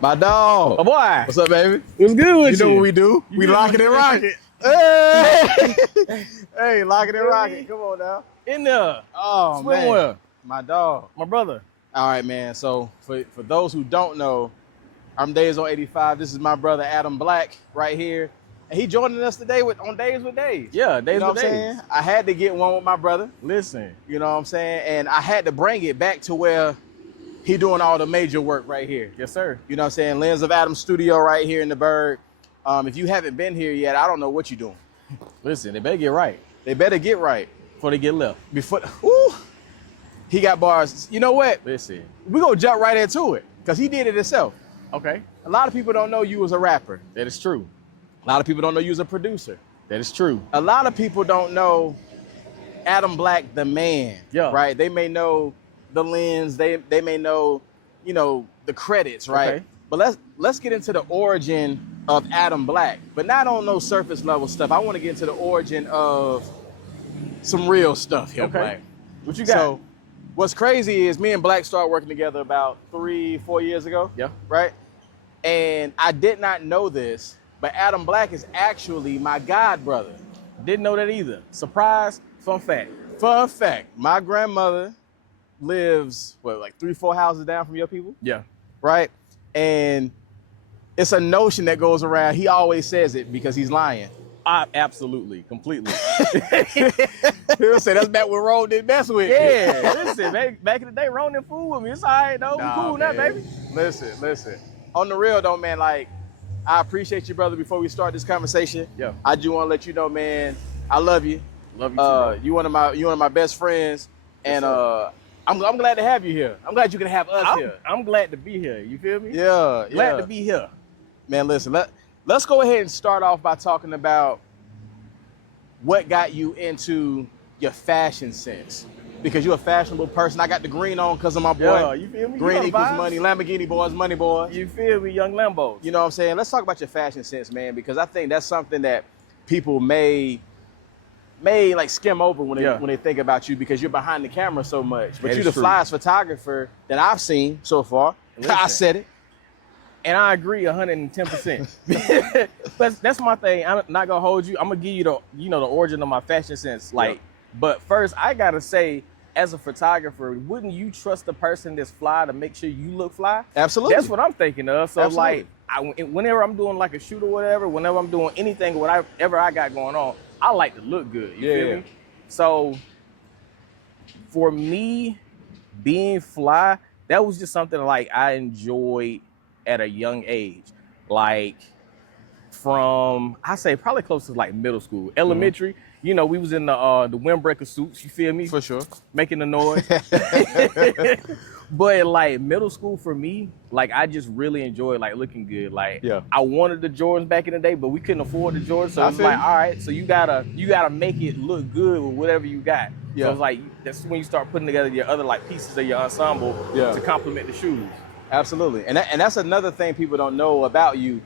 My dog. Oh boy. What's up, baby? What's good with You know what we do? We locking and rocking. Hey, hey, locking and rocking. Come on now. In there. Oh, man. Swimwear. My dog. My brother. All right, man. So for those who don't know, I'm Days on 85. This is my brother Adam Black right here. And he joining us today on Days with Days. Yeah, Days You know with what I'm Days. saying? I had to get one with my brother. Listen. You know what I'm saying? And I had to bring it back to where he doing all the major work right here. Yes, sir. You know what I'm saying? Lens of Adam studio right here in the Berg. If you haven't been here yet, I don't know what you're doing. Listen, they better get right They better get right. before they get left. Before, woo, he got bars. You know what? Listen. We're going to jump right into it because he did it himself. Okay. A lot of people don't know you was a rapper. That is true. A lot of people don't know you was a producer. That is true. A lot of people don't know Adam Black, the man. Yeah. Right? They may know the lens. They may know, you know, the credits, right? Okay. But let's get into the origin of Adam Black, but not on no surface level stuff. I want to get into the origin of some real stuff here, Okay. Black. What you got? So what's crazy is me and Black started working together about 3-4 years ago. Yeah. Right? And I did not know this, but Adam Black is actually my god brother. Didn't know that either. Surprise. Fun fact. Fun fact, my grandmother lives, like 3-4 houses down from your people? Yeah. Right? And it's a notion that goes around. He always says it because he's lying. Absolutely. Completely. He'll say that's back when Ron didn't mess with. Yeah. Listen, back in the day, Ron didn't fool with me. It's all right, though. We cool now, baby. Listen. On the real, though, man, like, I appreciate you, brother. Before we start this conversation, Yeah. I do want to let you know, man, I love you. Love you too, bro. You one of my best friends, and I'm glad to have you here. I'm glad you can have us here. I'm glad to be here. You feel me? Yeah, Glad to be here. Man, listen, let's go ahead and start off by talking about what got you into your fashion sense. Because you're a fashionable person. I got the green on because of my boy. Yeah, you feel me? Green You know the equals vibes. money. Lamborghini boys, money boys. You feel me, young Lambos? You know what I'm saying? Let's talk about your fashion sense, man, because I think that's something that people may like skim over when they think about you because you're behind the camera so much. But That you're is the true. flyest photographer that I've seen so far. Listen. I said it. And I agree 110%. But that's my thing. I'm not gonna hold you. I'm gonna give you the origin of my fashion sense. Like, but first I gotta say, as a photographer, wouldn't you trust the person that's fly to make sure you look fly? Absolutely. That's what I'm thinking of. So Absolutely. like, whenever I'm doing like a shoot or whatever, whenever I'm doing anything, whatever I got going on, I like to look good. You feel me? So for me, being fly, that was just something like I enjoyed at a young age. Like from, I say probably close to like middle school, elementary. You know, we was in the windbreaker suits. You feel me? For sure. Making the noise. But like middle school for me, like I just really enjoyed like looking good. Like I wanted the Jordans back in the day, but we couldn't afford the Jordans. So it's like, all right, so you gotta make it look good with whatever you got. Yeah. So it's like that's when you start putting together your other like pieces of your ensemble to complement the shoes. Absolutely. And that's another thing people don't know about you.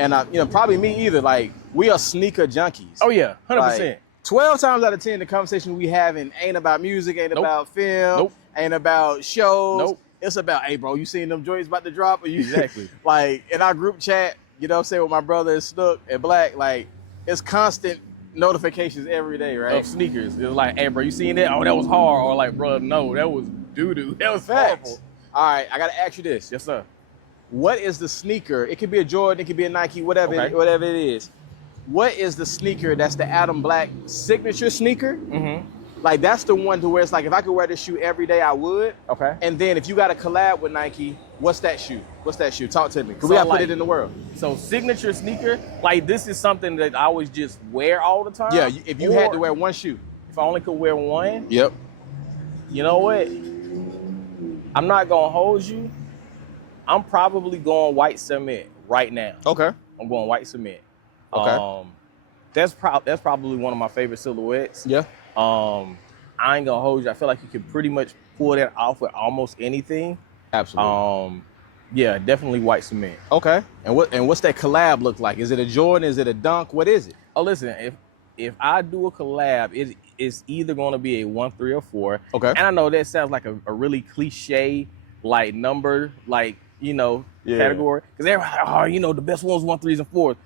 And probably me either. Like, we are sneaker junkies. Oh yeah, 100%. Like, 12 times out of 10, the conversation we having ain't about music, ain't about film, ain't about shows. It's about, hey, bro, you seen them joints about to drop? Or you, Exactly. Like, in our group chat, you know what I'm saying, with my brother and Snook and Black, like, it's constant notifications every day, right? Of sneakers. It was like, hey, bro, you seen that? Oh, that was hard. Or like, bro, no, that was doo-doo. That was Facts. horrible. All right, I got to ask you this. Yes, sir. What is the sneaker? It could be a Jordan, it could be a Nike, whatever it is. What is the sneaker that's the Adam Black signature sneaker? Mm-hmm. Like, that's the one to where it's like, if I could wear this shoe every day, I would. Okay. And then if you got a collab with Nike, what's that shoe? What's that shoe? Talk to me. Because So, we got to like, put it in the world. So signature sneaker, like this is something that I always just wear all the time. Yeah, if you had to wear one shoe. If I only could wear one, Yep. you know what? I'm not gonna hold you. I'm probably going white cement right now. Okay. I'm going white cement. Okay. That's probably one of my favorite silhouettes. Yeah. I ain't gonna hold you. I feel like you can pretty much pull that off with almost anything. Absolutely. Yeah, definitely white cement. Okay. And what's that collab look like? Is it a Jordan? Is it a Dunk? What is it? Oh, listen, if I do a collab, it's either gonna be a 1, 3, or 4. Okay. And I know that sounds like a really cliche like number, like category. Because everybody, the best ones 1, 3s, and 4s.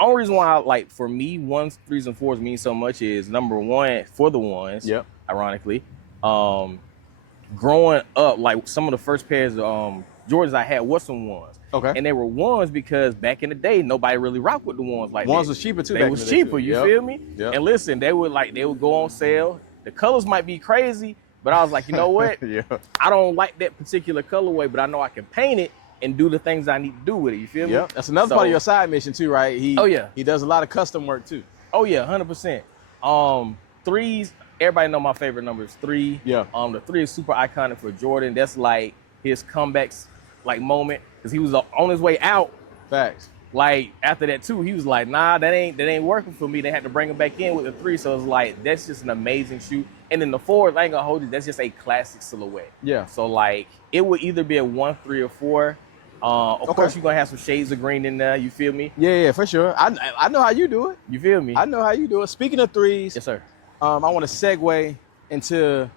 Only reason why, for me, 1s, 3s, and 4s mean so much is number one for the ones. Yep. Ironically, growing up, like some of the first pairs of Jordans I had was some 1s. Okay. And they were 1s because back in the day, nobody really rocked with the 1s like that. 1s was cheaper too. They was cheaper. You feel me? Yep. And listen, they would go on sale. The colors might be crazy, but I was like, you know what? I don't like that particular colorway, but I know I can paint it and do the things I need to do with it. You feel me? Yep. That's another part of your side mission too, right? He does a lot of custom work too. Oh yeah, 100%. 3s, everybody know my favorite number is 3. Yeah. The 3 is super iconic for Jordan. That's like his comebacks moment, because he was on his way out. Facts. Like after that too, he was like, nah, that ain't working for me. They had to bring him back in with the 3. So it's like, that's just an amazing shoe. And then the 4s, I ain't gonna hold you, that's just a classic silhouette. Yeah. So like, it would either be a 1, 3, or 4. Of course, you're gonna have some shades of green in there. You feel me? Yeah, for sure. I know how you do it. You feel me? I know how you do it. Speaking of 3s, yes, sir. I want to segue into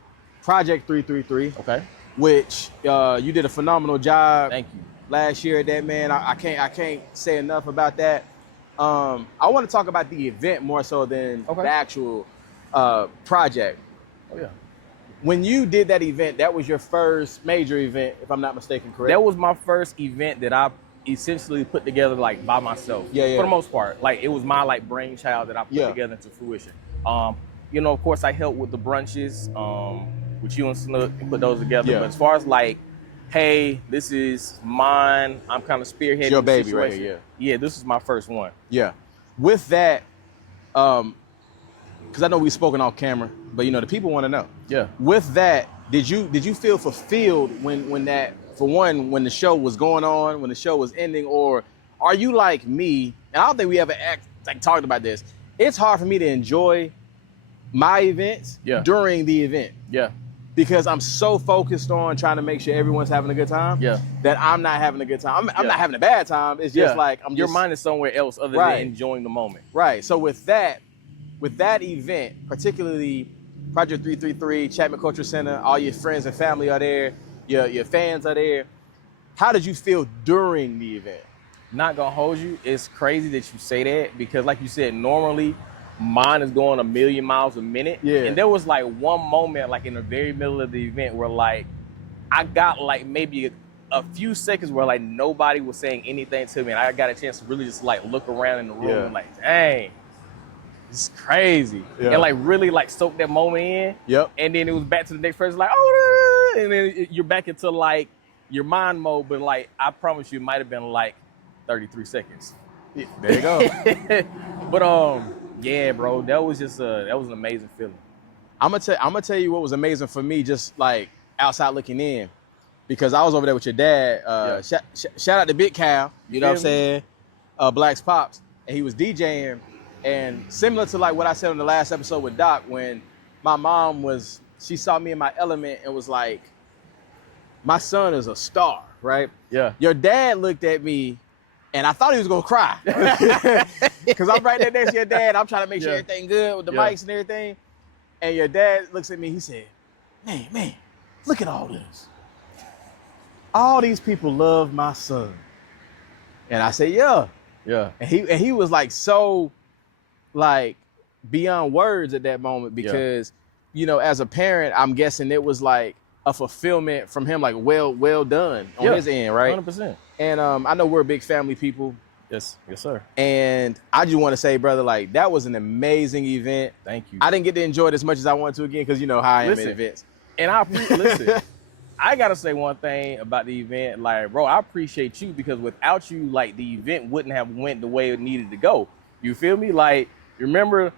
Project 333. Okay. Which you did a phenomenal job. Thank you. Last year at that, man. I can't say enough about that. I want to talk about the event more so than the actual project. Oh yeah. When you did that event, that was your first major event, if I'm not mistaken, correct? That was my first event that I essentially put together like by myself. Yeah. For the most part, like it was my brainchild that I put together into fruition. Of course, I helped with the brunches, with you and Snook, and put those together. Yeah. But as far as like, hey, this is mine, I'm kind of spearheading it's your the baby situation. right here. Yeah, this is my first one. Yeah. With that, because I know we've spoken off camera, but the people want to know. Yeah. With that, did you feel fulfilled when that, for one, when the show was going on, when the show was ending, or are you like me? And I don't think we ever talked about this. It's hard for me to enjoy my events during the event. Yeah. Because I'm so focused on trying to make sure everyone's having a good time. Yeah. That I'm not having a good time. I'm not having a bad time. It's just like your mind is somewhere else other than enjoying the moment. Right. So with that event, particularly Project 333, Chapman Cultural Center, all your friends and family are there, your fans are there. How did you feel during the event? Not gonna hold you. It's crazy that you say that because, like you said, normally mine is going 1,000,000 miles a minute. Yeah. And there was like one moment, like in the very middle of the event, where like I got like maybe a few seconds where like nobody was saying anything to me, and I got a chance to really just like look around in the room and like, dang, it's crazy. Yeah. And like really like soak that moment in. Yep. And then it was back to the next person, like, oh, and then you're back into like your mind mode, but like I promise you, it might have been like 33 seconds. Yeah, there you go. But yeah, bro, that was an amazing feeling. I'm gonna tell you what was amazing for me, just like outside looking in, because I was over there with your dad. Shout out to Big Cal, you know what I'm saying? Black's Pops, and he was DJing, and similar to like what I said on the last episode with Doc, when my mom she saw me in my element and was like, my son is a star, right? Yeah. Your dad looked at me, and I thought he was gonna cry. Because I'm right there next to your dad. I'm trying to make sure everything good with the mics and everything. And your dad looks at me, he said, man, look at all this. All these people love my son. And I said, yeah. And he was like so like beyond words at that moment, because, as a parent, I'm guessing it was like a fulfillment from him, like well done on his end, right? 100%. And I know we're big family people. Yes, sir. And I just want to say, brother, like that was an amazing event. Thank you. I didn't get to enjoy it as much as I wanted to again, because you know how I am at events. And listen, I gotta say one thing about the event, like, bro, I appreciate you, because without you, like, the event wouldn't have went the way it needed to go. You feel me? Like, remember,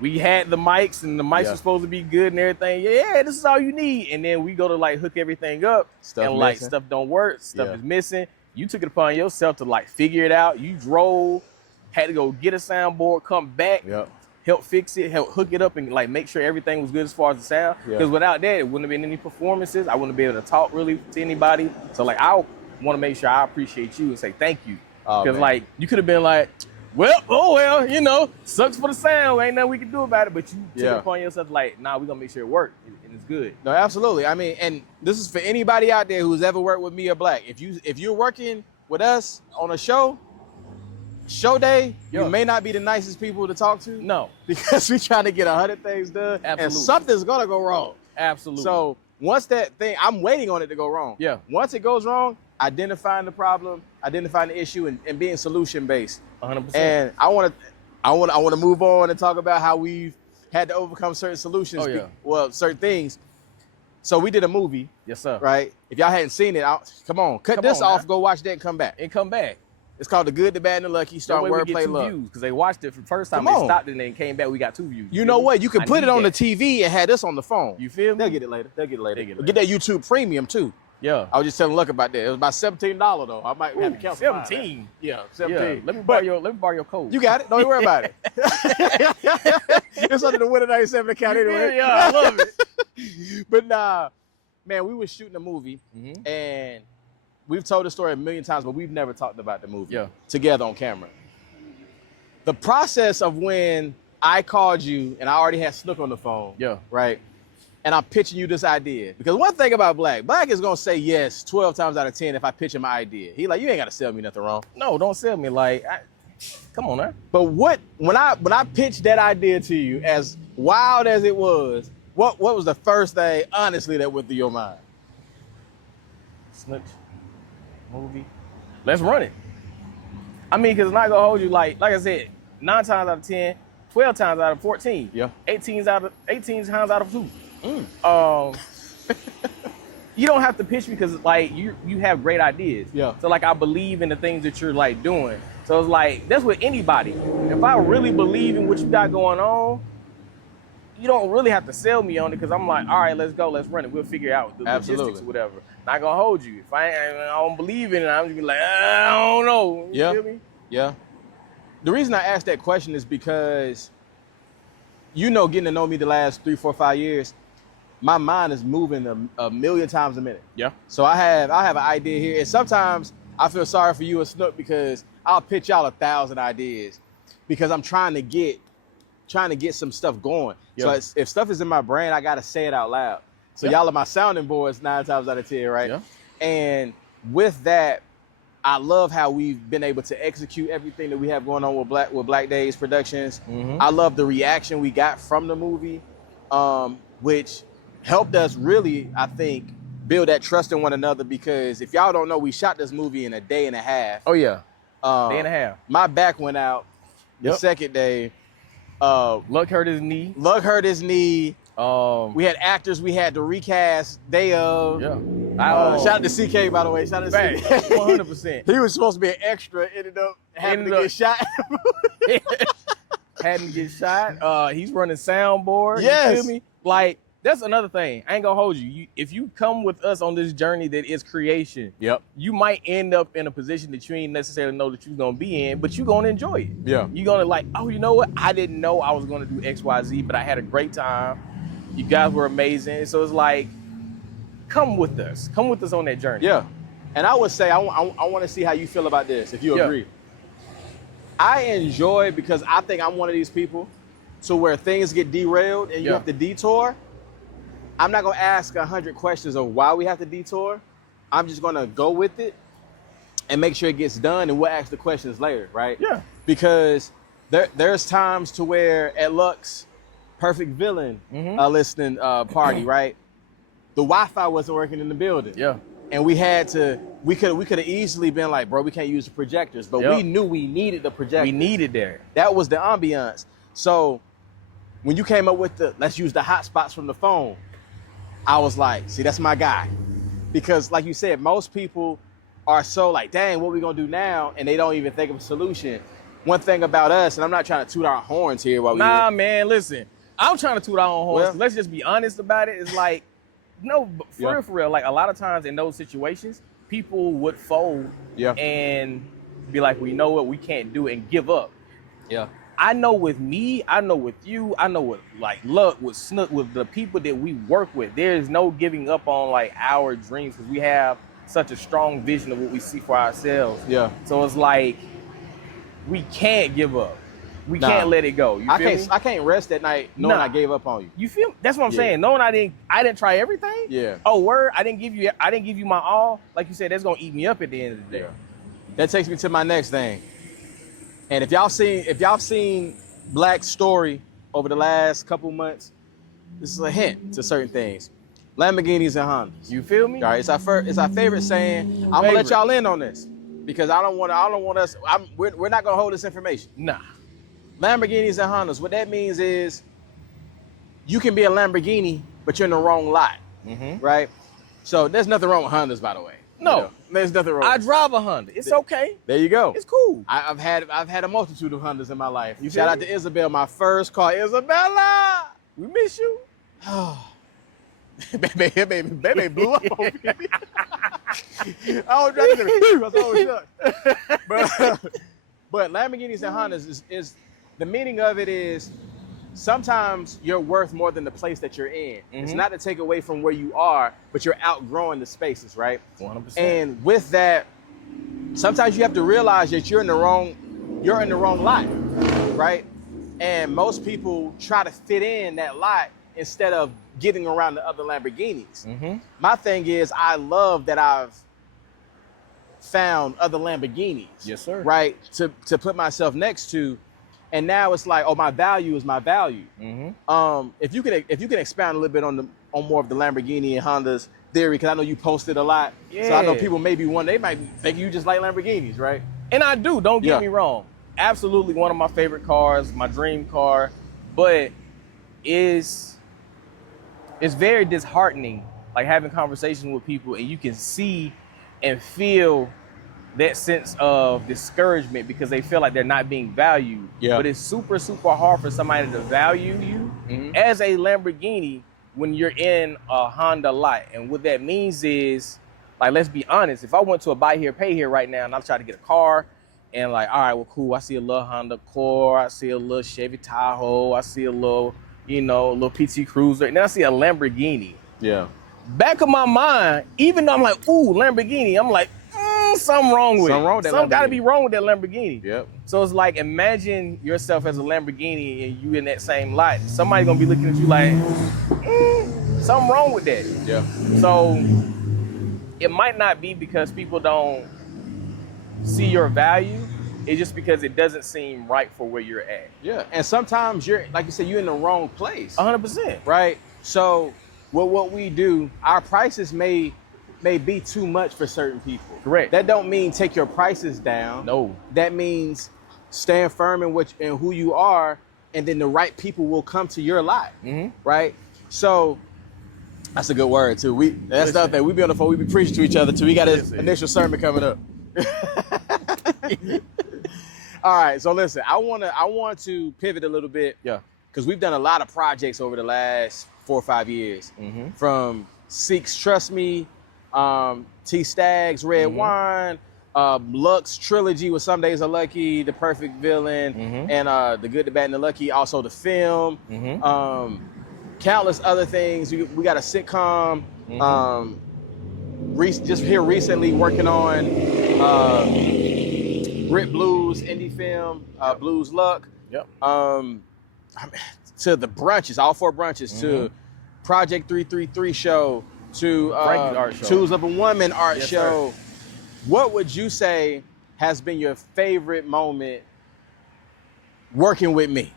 we had the mics, and the mics were supposed to be good and everything. Yeah, this is all you need. And then we go to like hook everything up, like stuff don't work, stuff is missing. You took it upon yourself to like figure it out. You drove, had to go get a soundboard, come back, help fix it, help hook it up, and like make sure everything was good as far as the sound. Because without that, it wouldn't have been any performances. I wouldn't be able to talk really to anybody. So like, I want to make sure I appreciate you and say thank you. Because like, you could have been like, well, sucks for the sound. Ain't nothing we can do about it. But you took it upon yourself like, nah, we're going to make sure it works. and it's good. No, absolutely. I mean, and this is for anybody out there who's ever worked with me or Black. If you're working with us on a show day, you may not be the nicest people to talk to. No. Because we're trying to get 100 things done. Absolutely. And something's gonna go wrong. Absolutely. So once that thing, I'm waiting on it to go wrong. Yeah. Once it goes wrong, identifying the problem, identifying the issue, and being solution based. 100%. And I want to move on and talk about how we've had to overcome certain solutions. Oh, yeah. Well, certain things. So we did a movie. Yes, sir. Right? If y'all hadn't seen it, come on, cut this off, go watch that and come back. And come back. It's called The Good, the Bad, and the Lucky, starring Wordplay Love. Because they watched it for the first time, they stopped it and then came back, we got 2 views. You know what? You can put it on the TV and have this on the phone. You feel me? They'll get it later. Get that YouTube Premium too. Yeah. I was just telling Luck about that. It was about $17 though. I might have to cancel 17. Yeah, 17. Yeah. Let me borrow your code. You got it. Don't worry about it. It's under the Winter 97 account anyway. Yeah, I love it. But nah, man, we were shooting a movie and we've told the story a million times, but we've never talked about the movie together on camera. The process of when I called you and I already had Snook on the phone, right? And I'm pitching you this idea. Because one thing about Black is gonna say yes 12 times out of 10 if I pitch him my idea. He like, you ain't gotta sell me nothing wrong. No, don't sell me. Like, come on, man. But when I pitched that idea to you, as wild as it was, what was the first thing, honestly, that went through your mind? Snook movie. Let's run it. I mean, because I'm not gonna hold you, like I said, 9 times out of 10, 12 times out of 14. Yeah. 18 times out of 2. You don't have to pitch me because like you have great ideas. Yeah. So like I believe in the things that you're like doing. So it's like that's with anybody. If I really believe in what you got going on, you don't really have to sell me on it because I'm like, all right, let's go, let's run it. We'll figure out the logistics or whatever. Not gonna hold you. If I don't believe in it, I'm just be like, I don't know. You feel me? Yeah. The reason I asked that question is because, getting to know me the last 3, 4, 5 years, my mind is moving a million times a minute. Yeah. So I have an idea here, and sometimes I feel sorry for you and Snook because I'll pitch y'all 1,000 ideas because I'm trying to get some stuff going. Yeah. So if stuff is in my brain, I gotta say it out loud. So y'all are my sounding boards 9 times out of 10, right? Yeah. And with that, I love how we've been able to execute everything that we have going on with Black Days Productions. I love the reaction we got from the movie, which helped us really, I think, build that trust in one another because if y'all don't know, we shot this movie in a day and a half. Oh, yeah. Day and a half. My back went out the second day. Luck hurt his knee. We had actors we had to recast day of. Yeah. Shout out to CK, by the way. Shout out to CK. 100%. He was supposed to be an extra, ended up having to get shot. Had to get shot. He's running soundboard. Yes. You feel me? Like, that's another thing. I ain't gonna hold you. If you come with us on this journey that is creation, you might end up in a position that you ain't necessarily know that you're gonna be in, but you're gonna enjoy it. Yeah. You're gonna like, oh, you know what? I didn't know I was gonna do X, Y, Z, but I had a great time. You guys were amazing. So it's like, come with us. Come with us on that journey. Yeah. And I would say, I want to see how you feel about this, if you agree. I enjoy, because I think I'm one of these people to where things get derailed and you have to detour. I'm not going to ask 100 questions of why we have to detour. I'm just going to go with it and make sure it gets done, and we'll ask the questions later, right? Yeah. Because there's times to where at Luck's Perfect Villain listening party, right? The Wi-Fi wasn't working in the building. Yeah. And we could have easily been like, bro, we can't use the projectors, but we knew we needed the projectors. We needed there. That was the ambiance. So when you came up with let's use the hotspots from the phone, I was like, see, that's my guy. Because like you said, most people are so like, dang, what we gonna do now? And they don't even think of a solution. One thing about us, and I'm not trying to toot our horns here while man, listen. I'm trying to toot our own horns. Let's just be honest about it. It's like, no, for real, like a lot of times in those situations, people would fold and be like, well, you know what, we can't do it, and give up. Yeah. I know with me, I know with you, I know with like Luck, with Snook, with the people that we work with, there is no giving up on like our dreams because we have such a strong vision of what we see for ourselves. Yeah. So it's like, we can't give up. We can't let it go. You feel me? I can't rest at night knowing I gave up on you. You feel me? That's what I'm saying. Knowing I didn't try everything. Yeah. Oh, word, I didn't give you my all. Like you said, that's gonna eat me up at the end of the day. Yeah. That takes me to my next thing. And if y'all seen Black's story over the last couple months, this is a hint to certain things. Lamborghinis and Hondas. You feel me? All right, it's our favorite saying. I'm gonna let y'all in on this because I don't want us. We're not gonna hold this information. Nah. Lamborghinis and Hondas. What that means is you can be a Lamborghini, but you're in the wrong lot, right? So there's nothing wrong with Hondas, by the way. No, you know, there's nothing wrong. I drive a Honda. It's okay. There you go. It's cool. I've had a multitude of Hondas in my life. Shout out to Isabel, my first car. Isabella, we miss you. baby blew up on me. I was trying to but Lamborghinis and Hondas is the meaning of it is sometimes you're worth more than the place that you're in. It's not to take away from where you are, but you're outgrowing the spaces, right? 100%. And with that, sometimes you have to realize that you're in the wrong lot, right? And most people try to fit in that lot instead of getting around the other Lamborghinis. My thing is, I love that I've found other Lamborghinis. Yes, sir. Right? To put myself next to. And now it's like, oh, my value is my value. If you can expound a little bit on more of the Lamborghini and Honda's theory, because I know you posted a lot. Yeah. So I know people they might think you just like Lamborghinis, right? And I do. Don't get me wrong. Absolutely one of my favorite cars, my dream car, but it's very disheartening, like having conversations with people and you can see and feel that sense of discouragement because they feel like they're not being valued. Yeah. But it's super, super hard for somebody to value you as a Lamborghini when you're in a Honda lot. And what that means is, like, let's be honest, if I went to a buy here, pay here right now and I try to get a car and like, all right, well, cool, I see a little Honda Accord, I see a little Chevy Tahoe, I see a little, a little PT Cruiser, and then I see a Lamborghini. Yeah. Back of my mind, even though I'm like, ooh, Lamborghini, I'm like, something wrong with it. Something got to be wrong with that Lamborghini. Yep. So it's like, imagine yourself as a Lamborghini and you in that same lot. Somebody gonna be looking at you like, something wrong with that. Yeah. So it might not be because people don't see your value. It's just because it doesn't seem right for where you're at. Yeah. And sometimes you're, like you said, you're in the wrong place. 100%. Right? So what we do, our prices may be too much for certain people. Correct. That don't mean take your prices down. No. That means stand firm in who you are, and then the right people will come to your lot. Right? So that's a good word too. That's the other thing. We be on the phone, we be preaching to each other too. We got this initial sermon coming up. All right, so listen, I want to pivot a little bit. Yeah. Because we've done a lot of projects over the last 4 or 5 years. From Seeks Trust Me, T Stag's Red Wine, Lux Trilogy with Some Days Are Lucky, The Perfect Villain, and The Good, the Bad, and the Lucky, also the film, countless other things. We got a sitcom, just here recently working on Grit Blues indie film, Blues Luck. Yep. To the brunches, all 4 brunches, to Project 333 show, to Tools of a Woman art show. Sir. What would you say has been your favorite moment working with me?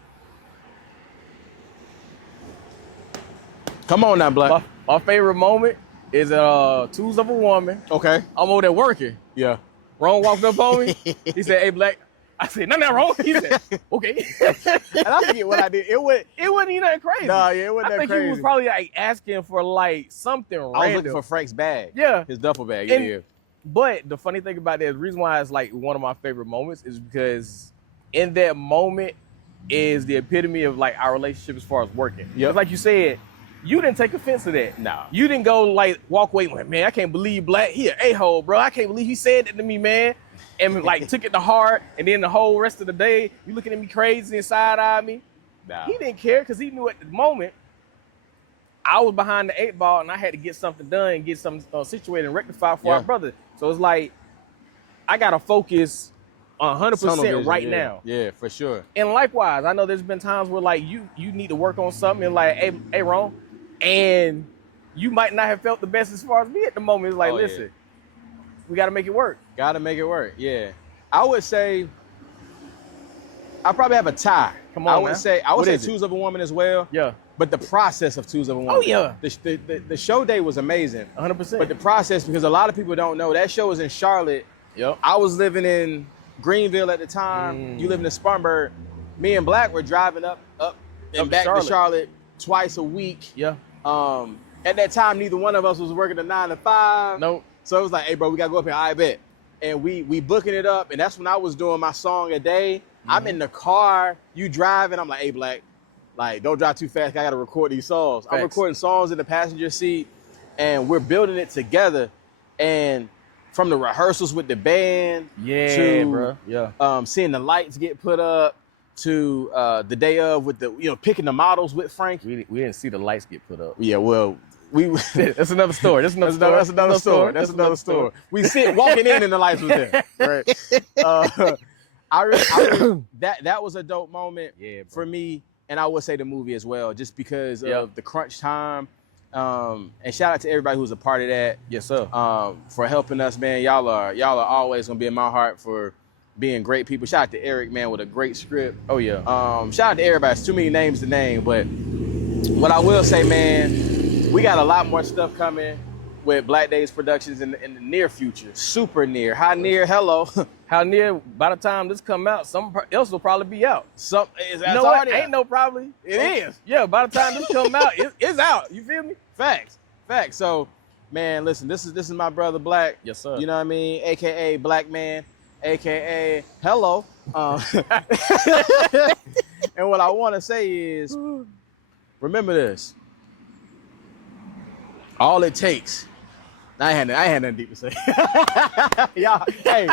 Come on now, Black. My favorite moment is Tools of a Woman. Okay. I'm over there working. Yeah. Ron walked up on me. He said, "Hey, Black." I said, "Nothing wrong." He said, "Okay." And I forget what I did. It wasn't even that crazy. No, yeah, it wasn't that crazy. I think he was probably like asking for like something random. I was looking for Frank's bag. Yeah. His duffel bag. Yeah. But the funny thing about that, the reason why it's like one of my favorite moments is because in that moment is the epitome of like our relationship as far as working. Yeah. Like you said, you didn't take offense to that. No. You didn't go like walk away like, man, I can't believe Black. He an a-hole, bro. I can't believe he said that to me, man. And like took it to heart, and then the whole rest of the day, you looking at me crazy and side-eye me. Nah. He didn't care because he knew at the moment I was behind the 8 ball and I had to get something done and get something situated and rectified for our brother. So it's like, I got to focus 100% right now. Yeah, for sure. And likewise, I know there's been times where like you need to work on something and like, hey, Ron, and you might not have felt the best as far as me at the moment. It's like, listen, we got to make it work. Got to make it work. Yeah, I would say I probably have a tie. Come on, I would say Tools of a Woman as well. Yeah. But the process of Tools of a Woman. Oh yeah. The show day was amazing. 100%. But the process, because a lot of people don't know, that show was in Charlotte. Yep. I was living in Greenville at the time. You living in Spartanburg. Me and Black were driving up and back to Charlotte twice a week. Yeah. At that time, neither one of us was working a 9 to 5. Nope. So it was like, hey, bro, we got to go up here. I bet. And we booking it up. And that's when I was doing my song a day. I'm in the car. You driving. I'm like, hey, Black, like, don't drive too fast. I got to record these songs. Thanks. I'm recording songs in the passenger seat. And we're building it together. And from the rehearsals with the band to seeing the lights get put up to the day of with the, picking the models with Frank. We didn't see the lights get put up. Yeah, well, that's another story. That's another story. We walking in and the lights was there. Right. That was a dope moment for me. And I would say the movie as well, just because of the crunch time. And shout out to everybody who's a part of that. Yes, sir. For helping us, man. Y'all are always gonna be in my heart for being great people. Shout out to Eric, man, with a great script. Oh yeah. Shout out to everybody. It's too many names to name, but what I will say, man, we got a lot more stuff coming with Black Days Productions in the near future. Super near. How near? Hello. How near? By the time this come out, something else will probably be out. Ain't no probably. It is. Yeah. By the time this come out, it's out. You feel me? Facts. So, man, listen. This is my brother Black. Yes, sir. You know what I mean? AKA Black Man. AKA hello. And what I want to say is, remember this. All it takes. I had nothing deep to say. Y'all, hey,